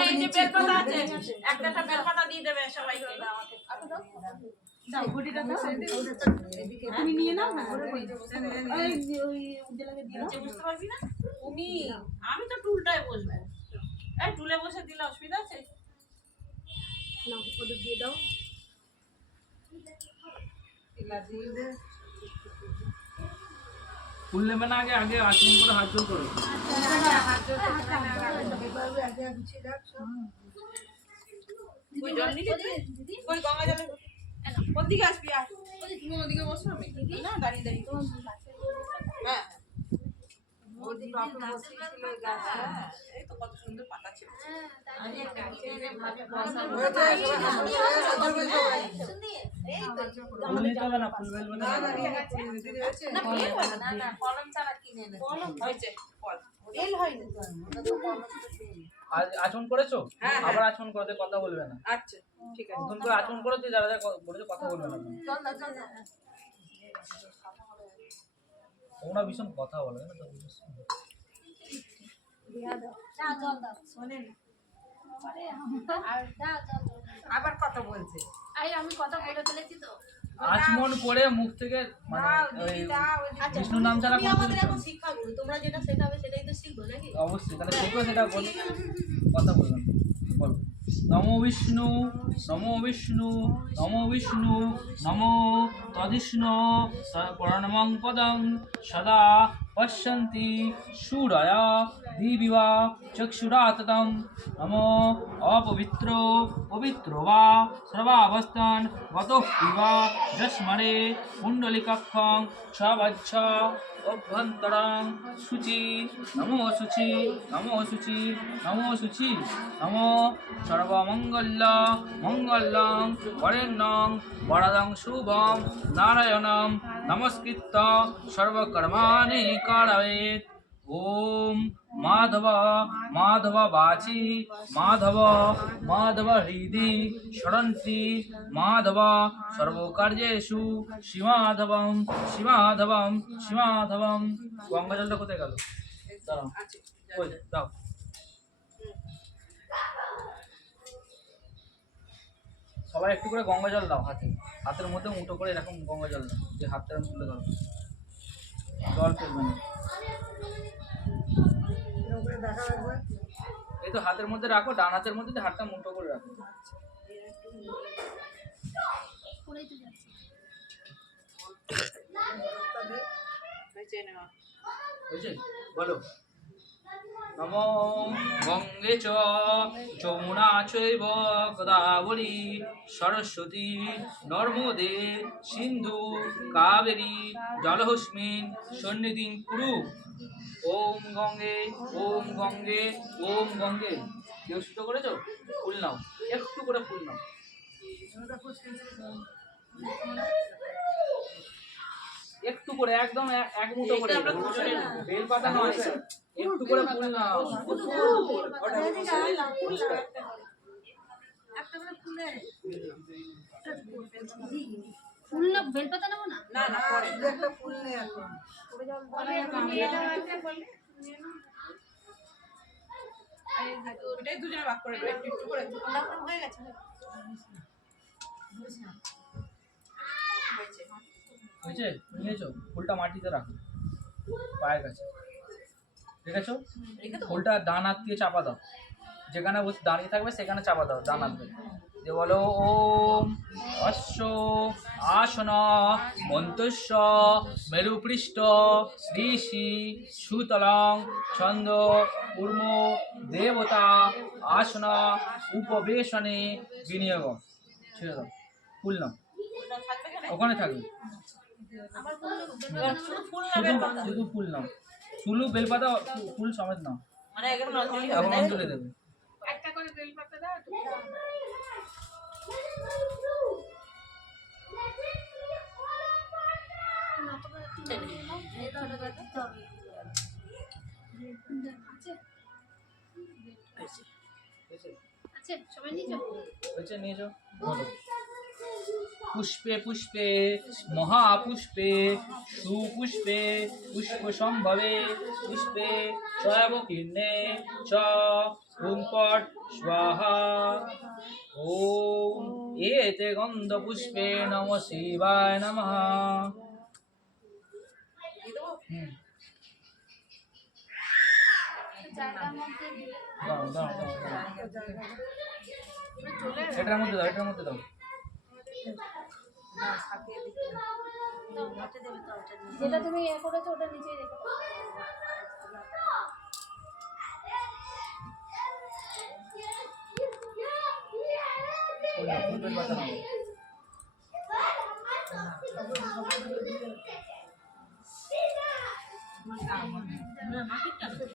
এই যে বেলপাতা আছে, একটা বেলপাতা দিয়ে দেবে সবাইকে। তুমি নিয়ে নাও না, বুঝতে পারবি না তুমি, আমি তো টুলটায় বসবো। এই টুলে বসে দিলে অসুবিধা আছে? দিয়ে দাও। ফুল নেবে না, আগে আগে আচরণ করে হাত জোর করো। কই জল নিবি তুই? কই গঙ্গা জলে কোন দিকে আসবি? আর তুমি ওদিকে বসো, আমি না দাঁড়িয়ে দাঁড়িয়ে। হ্যাঁ এই তো কত সুন্দর পাতা ছিল। ফুল নিতে হবে না, ফুল বেলবে না। কলম ছাড়া কিনে এনে হয়েছে ফল এল হয়নি তো। আচরণ করেছো? হ্যাঁ। আবার আচরণ করতে কথা বলবে না। আচ্ছা ঠিক আছে। নতুন করে আচরণ করো, যারা যারা বলেছো কথা বলবে না। তোমরা ভীষণ কথা বলো না তো। আবার কথা বলছে। আমি কথা বলে ফেলেছি তো। আচমন করে মুখ থেকে মানে ওই বিষ্ণু নাম ছাড়া কোনো আমাদের কিছু এখন শিক্ষাগুরু, তোমরা যেটা শেখাবে সেটাই তো শিখবো নাকি? অবশ্যই তাহলে শিখো, সেটা বলো, কথা বলবে না। বলো নমো বিষ্ণু, নমো বিষ্ণু, নমো বিষ্ণু, নমো তদিষ্ণু পরণমং পদং সদা পশ্যন্তি শূরয়া দিবিবা চক্ষুরাততম নমো অপবিত্র পবিত্র বা সর্বাবস্থান গতঃ যস্মরে কুণ্ডলিকাক্ষং সবচ্ছ অভ্যন্তরং শুচি নমো শুচি, নমো শুচি, নমো শুচি, নমো সর্বমঙ্গল্য মঙ্গলং বরেণ্যং বরদং শুভং নারায়ণং নমস্কৃত্য সর্বকর্মাণি কারয়েৎ। ওম মাধব মাধব বাচি মাধব মাধব হৃদি স্মরন্তি মাধব সর্বকার্যেষু শ্রীমাধবম শ্রীমাধবম শ্রীমাধবম। গঙ্গা জলটা কোথায় গেল? দাও কই দাও। সবাই একটু করে গঙ্গা জল দাও হাতে, হাতের মধ্যে মুঠো করে এরকম গঙ্গা জল দাও, যে হাতটা তুলে ধরো, জল ফেলবে না। এই তো হাতের মধ্যে রাখো, ডান হাতের মধ্যে হাতটা মুঠো করে রাখো। বলো নমো গঙ্গে চ যমুনা চৈব গোদাবরী সরস্বতী নর্মদে সিন্ধু কাবেরী জলহস্মিন সন্নিধিং কুরু। ওম গঙ্গে ওম গঙ্গে ওম গঙ্গে। কেউ শুরু করেছো? ফুল নাও, একটু করে ফুল নাও। একটু করে, একদম এক মুঠো করে, বেল পাতা নয়, একটু করে ফুল নাও। ফুল না বেলপাতা নেবো না? না না পরে একটা ফুল নে এখন। ওটাই দুজনে ভাগ করে একটু একটু করে হয়ে গেছে। হয়েছে? নিয়েছো? ফুলটা মাটিতে রাখো পায়ের কাছে, দেখেছো? ফুলটা ডান হাত দিয়ে চাপা দাও, যেখানে দাঁড়িয়ে থাকবে সেখানে চাপা দাও ডান হাত দিয়ে। যে বলো ওম অশ্ব আসন মন্তস্য মেরুপৃষ্ঠ ঋষি সুতলং ছন্দ কূর্ম দেবতা আসন উপবেশনে বিনিয়োগ। ছেড়ে দাও, ফুল নাও, ওখানে থাকবে। শুধু ফুল নাও, শুধু বেলপাতা ফুল সমেত নাও, মানে এখন অঞ্জলি দেবে। একটা করে বেলপাতা দাও। নিয়েছো? পুষ্পে পুষ্পে মহাপুষ্পে সুপুষ্পে পুষ্প সম্ভবে পুষ্পে চয়ব কীর্ণে চ হুম পট স্বাহা। ওম এতে গন্ধ পুষ্পে নম শিবায় নমঃ। দিয়ে দেবো? হুম জায়গার মধ্যে দিলে দাও দাও দাও দাও। চলে এটার মধ্যে দাও, এটার মধ্যে দাও। না থাকে দেখি না। দাও, হাতে দেবে তো ওটা নিয়ে। যেটা তুমি ইয়ে করেছো ওটা নিচেই রেখো। ওই নাও, ফুলপের পাতা নাও। না, আমার-